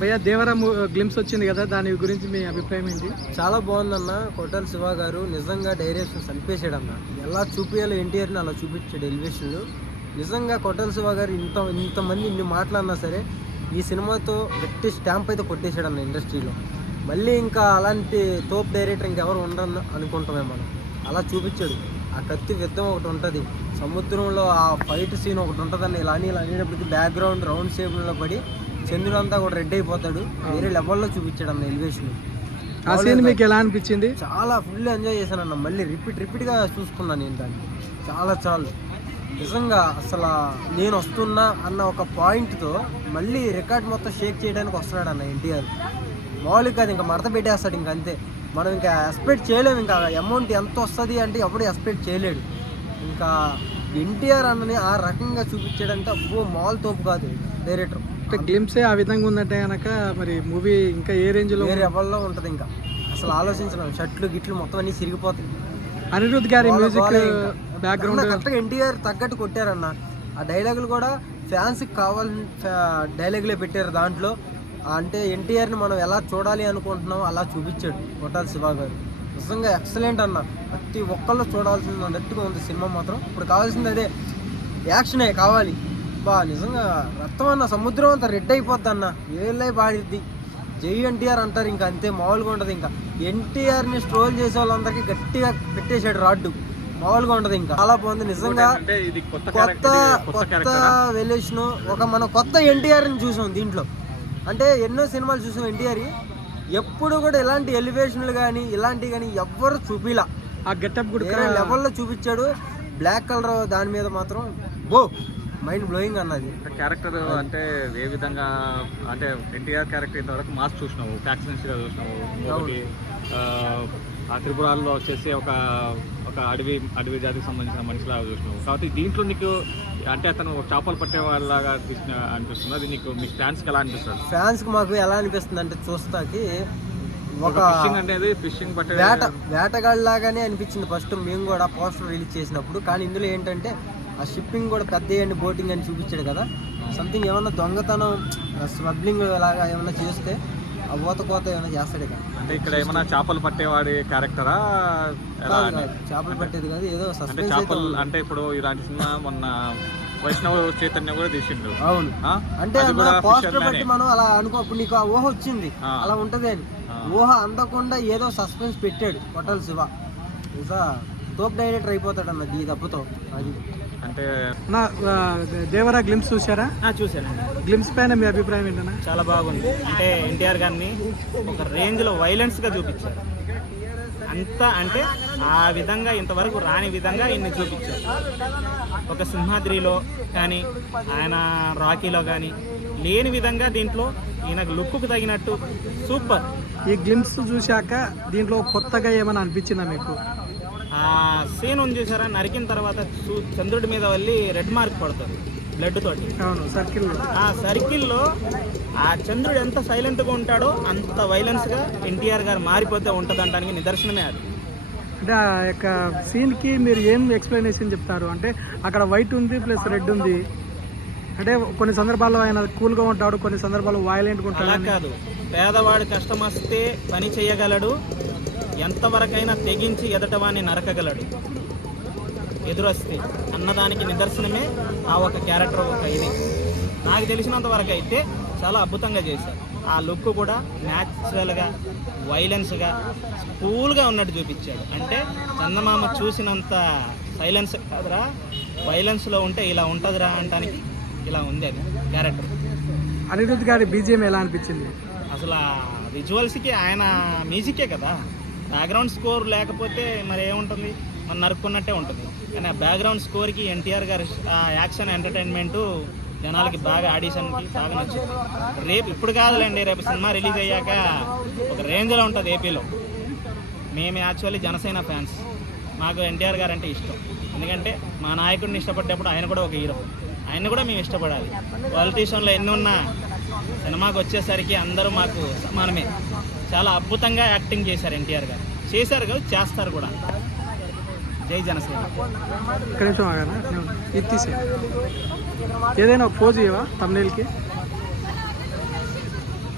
భయ్యా దేవరా గ్లిమ్స్ వచ్చింది కదా, దాని గురించి మీ అభిప్రాయం ఏంటి? చాలా బాగుందన్న. కొట్టాల శివ గారు నిజంగా డైరెక్షన్ చంపేశాడన్న. ఎలా చూపించాలో ఎన్టీఆర్ని అలా చూపించాడు ఎలివేషన్లు. నిజంగా కొట్టాల శివ గారు ఇంతమంది ఇన్ని మాట్లాడినా సరే ఈ సినిమాతో గట్టి స్టాంప్ అయితే కొట్టేశాడన్న ఇండస్ట్రీలో. మళ్ళీ ఇంకా అలాంటి తోప్ డైరెక్టర్ ఇంకెవరు ఉండరు అనుకుంటామే మనం. అలా చూపించాడు. ఆ కత్తి యుద్ధం ఒకటి ఉంటుంది, సముద్రంలో ఆ ఫైట్ సీన్ ఒకటి ఉంటుందని ఇలా అనేటప్పటికి బ్యాక్గ్రౌండ్ రౌండ్ షేప్లో పడి చంద్రుడంతా కూడా రెడ్ అయిపోతాడు. వేరే లెవెల్లో చూపించాడు అన్న ఎలివేషన్. ఆ సీన్ మీకు ఎలా అనిపించింది? చాలా ఫుల్ ఎంజాయ్ చేశానన్న. మళ్ళీ రిపీట్గా చూసుకున్నాను నేను దాన్ని. చాలు నిజంగా అసలు నేను వస్తున్నా అన్న ఒక పాయింట్తో మళ్ళీ రికార్డ్ మొత్తం షేక్ చేయడానికి వస్తున్నాడు అన్న ఎన్టీఆర్. మామూలుగా కాదు, ఇంకా మడత పెట్టేస్తాడు. ఇంకా అంతే, మనం ఇంకా ఎక్స్పెక్ట్ చేయలేము. ఇంకా అమౌంట్ ఎంత వస్తుంది అంటే ఎప్పుడు ఎక్స్పెక్ట్ చేయలేడు. ఇంకా ఎన్టీఆర్ అన్నని ఆ రకంగా చూపించాడంటే అబ్బో మాల్ తోపు కాదు డైరెక్టర్. గ్లిమ్సే ఆ విధంగా ఉందంటే కనుక మరి మూవీ ఇంకా ఏ రేంజ్లో వేరే లెవెల్లో ఉంటుంది. ఇంకా అసలు ఆలోచించలేము. షర్ట్లు గిట్లు మొత్తం అన్నీ సిరిగిపోతాయి. అనిరుద్ధ్ గారి మ్యూజిక్ బ్యాక్గ్రౌండ్ కరెక్ట్గా ఎన్టీఆర్ తగ్గట్టు కొట్టారన్న. ఆ డైలాగులు కూడా ఫ్యాన్స్కి కావాలని డైలాగులే పెట్టారు దాంట్లో. అంటే ఎన్టీఆర్ని మనం ఎలా చూడాలి అనుకుంటున్నాం అలా చూపించాడు కొట్టాల శివ గారు. నిజంగా ఎక్సలెంట్ అన్న. ప్రతి ఒక్కళ్ళు చూడాల్సింది అన్నట్టుగా ఉంది సినిమా మాత్రం. ఇప్పుడు కావాల్సింది అదే, యాక్షనే కావాలి. నిజంగా రక్తం అన్న, సముద్రం అంతా రెడ్ అయిపోద్ది అన్న, ఏళ్ళై పాడిద్ది. జై ఎన్టీఆర్ అంటారు. ఇంకా అంతే, మామూలుగా ఉంటుంది. ఇంకా ఎన్టీఆర్ని స్ట్రోల్ చేసే వాళ్ళందరికీ గట్టిగా పెట్టేశాడు రాడ్డు. మామూలుగా ఉంటుంది. ఇంకా చాలా బాగుంది నిజంగా. కొత్త వెల్యూషన్, మనం కొత్త ఎన్టీఆర్ని చూసాం దీంట్లో. అంటే ఎన్నో సినిమాలు చూసాం ఎన్టీఆర్, ఎప్పుడు కూడా ఇలాంటి ఎలివేషన్లు కానీ ఇలాంటివి కానీ ఎవ్వరు చూపిలా. ఆ గెటప్ కూడా లెవెల్లో చూపించాడు. బ్లాక్ కలర్ దాని మీద మాత్రం బో మైండ్ బ్లోయింగ్ అన్నది. క్యారెక్టర్ అంటే ఏ విధంగా అంటే ఎన్టీఆర్ క్యారెక్టర్ ఇంతవరకు మాస్ చూసినావు, ఫ్యాక్షన్స్గా చూసినావు. ఇంకొకటి ఆ త్రిపురాల్లో వచ్చేసి ఒక అడవి జాతికి సంబంధించిన మనిషిలాగా చూసినావు. కాబట్టి దీంట్లో నీకు అంటే అతను చేపలు పట్టే వాళ్ళలాగా అనిపిస్తుంది. అది నీకు మీ ఫ్యాన్స్కి ఎలా అనిపిస్తుంది? ఫ్యాన్స్కి మాకు ఎలా అనిపిస్తుంది అంటే చూస్తాకి ఒక ఫిషింగ్ అనేది ఫిషింగ్ పట్టే వేటగాళ్ళలాగానే అనిపించింది ఫస్ట్ మేము కూడా పోస్టర్ రిలీజ్ చేసినప్పుడు. కానీ ఇందులో ఏంటంటే ఆ షిప్పింగ్ కూడా పెద్ద బోటింగ్ అని చూపించాడు కదా. సంథింగ్ ఏమన్నా దొంగతనం స్మగ్లింగ్ లాగా ఏమన్నా చేస్తే ఆ కోత ఏమైనా చేస్తాడు కదా. అంటే ఇక్కడ ఏమన్నా చేపలు పట్టేవాడి క్యారెక్టరా? చేపలు పట్టేది కాదు, ఏదో సస్పెన్స్ చేపలు. అంటే ఇప్పుడు ఇలాంటి సినిమా మొన్న వైష్ణవ చైతన్య కూడా తీసిండు. అవును, అంటే పోస్టర్ బట్టి మనం అలా అనుకో. ఇప్పుడు నీకు ఆ ఊహ వచ్చింది అలా ఉంటది అని. ఊహ అందకుండా ఏదో సస్పెన్స్ పెట్టాడు కొట్టాల శివ. ఇంకా తోప్ డైరెక్టర్ అయిపోతాడు అన్నది ఈ దెబ్బతో. అది అంటే దేవరా గ్లిమ్స్ చూసారా? చూశానండి. గ్లిమ్స్ పైన మీ అభిప్రాయం ఏంటన్నా? చాలా బాగుంది. అంటే ఎన్టీఆర్ గారిని ఒక రేంజ్లో వైలెన్స్గా చూపించారు. అంతా అంటే ఆ విధంగా ఇంతవరకు రాని విధంగా ఈయన్ని చూపించారు. ఒక సింహాద్రిలో కానీ ఆయన రాకీలో కానీ లేని విధంగా దీంట్లో ఈయనకు లుక్కు తగినట్టు సూపర్. ఈ గ్లిమ్స్ చూశాక దీంట్లో కొత్తగా ఏమైనా అనిపించిందా మీకు? ఆ సీన్ ఉంది చూసారా, నరికిన తర్వాత చంద్రుడి మీద వెళ్ళి రెడ్ మార్క్ పడుతుంది బ్లడ్ తోటి. అవును, ఆ సర్కిల్లో ఆ చంద్రుడు ఎంత సైలెంట్గా ఉంటాడో అంత వైలెన్స్గా ఎన్టీఆర్ గారు మారిపోతే ఉంటుంది అనడానికి నిదర్శనమే అది. అంటే ఆ యొక్క సీన్కి మీరు ఏం ఎక్స్ప్లెనేషన్ చెప్తారు? అంటే అక్కడ వైట్ ఉంది ప్లస్ రెడ్ ఉంది. అంటే కొన్ని సందర్భాల్లో ఆయన కూల్గా ఉంటాడు, కొన్ని సందర్భాల్లో వైలెంట్గా ఉంటాడు. అలా కాదు, పేదవాడు కష్టం వస్తే పని చేయగలడు, ఎంతవరకైనా తెగించి ఎదటవాన్ని నరకగలడు ఎదురొస్తే అన్నదానికి నిదర్శనమే ఆ ఒక క్యారెక్టర్. ఒక ఇది నాకు తెలిసినంత వరకు అయితే చాలా అద్భుతంగా చేశారు. ఆ లుక్ కూడా న్యాచురల్గా వైలెన్స్గా కూల్గా ఉన్నట్టు చూపించాడు. అంటే చందమామ చూసినంత సైలెన్స్ కాదురా, వైలెన్స్లో ఉంటే ఇలా ఉంటుందిరా అంటానికి ఇలా ఉంది అది క్యారెక్టర్. అనిరుద్ధ్ గారి బీజిఎం ఎలా అనిపించింది? అసలు ఆ విజువల్స్కి ఆయన మ్యూజికే కదా, బ్యాక్గ్రౌండ్ స్కోర్ లేకపోతే మరి ఏముంటుంది, మనం నరుక్కున్నట్టే ఉంటుంది. కానీ ఆ బ్యాక్గ్రౌండ్ స్కోర్కి ఎన్టీఆర్ గారి యాక్షన్ ఎంటర్టైన్మెంటు జనాలకి బాగా, ఆడిషన్కి బాగా నచ్చింది. రేపు ఇప్పుడు కాదులేండి, రేపు సినిమా రిలీజ్ అయ్యాక ఒక రేంజ్లో ఉంటుంది ఏపీలో. మేము యాక్చువల్లీ జనసేన ఫ్యాన్స్. మాకు ఎన్టీఆర్ గారు అంటే ఇష్టం. ఎందుకంటే మా నాయకుడిని ఇష్టపడ్డప్పుడు ఆయన కూడా ఒక హీరో, ఆయన్ని కూడా మేము ఇష్టపడాలి. పాలిటీషియన్లో ఎన్ని ఉన్నా సినిమాకి వచ్చేసరికి అందరూ మాకు సమానమే. చాలా అద్భుతంగా యాక్టింగ్ చేశారు ఎన్టీఆర్ గారు. చేశారు కదా, చేస్తారు కూడా. జై జనసేన. ఏదైనా ఒక పోజ్ ఇవ్వవా తమ్నైల్కి?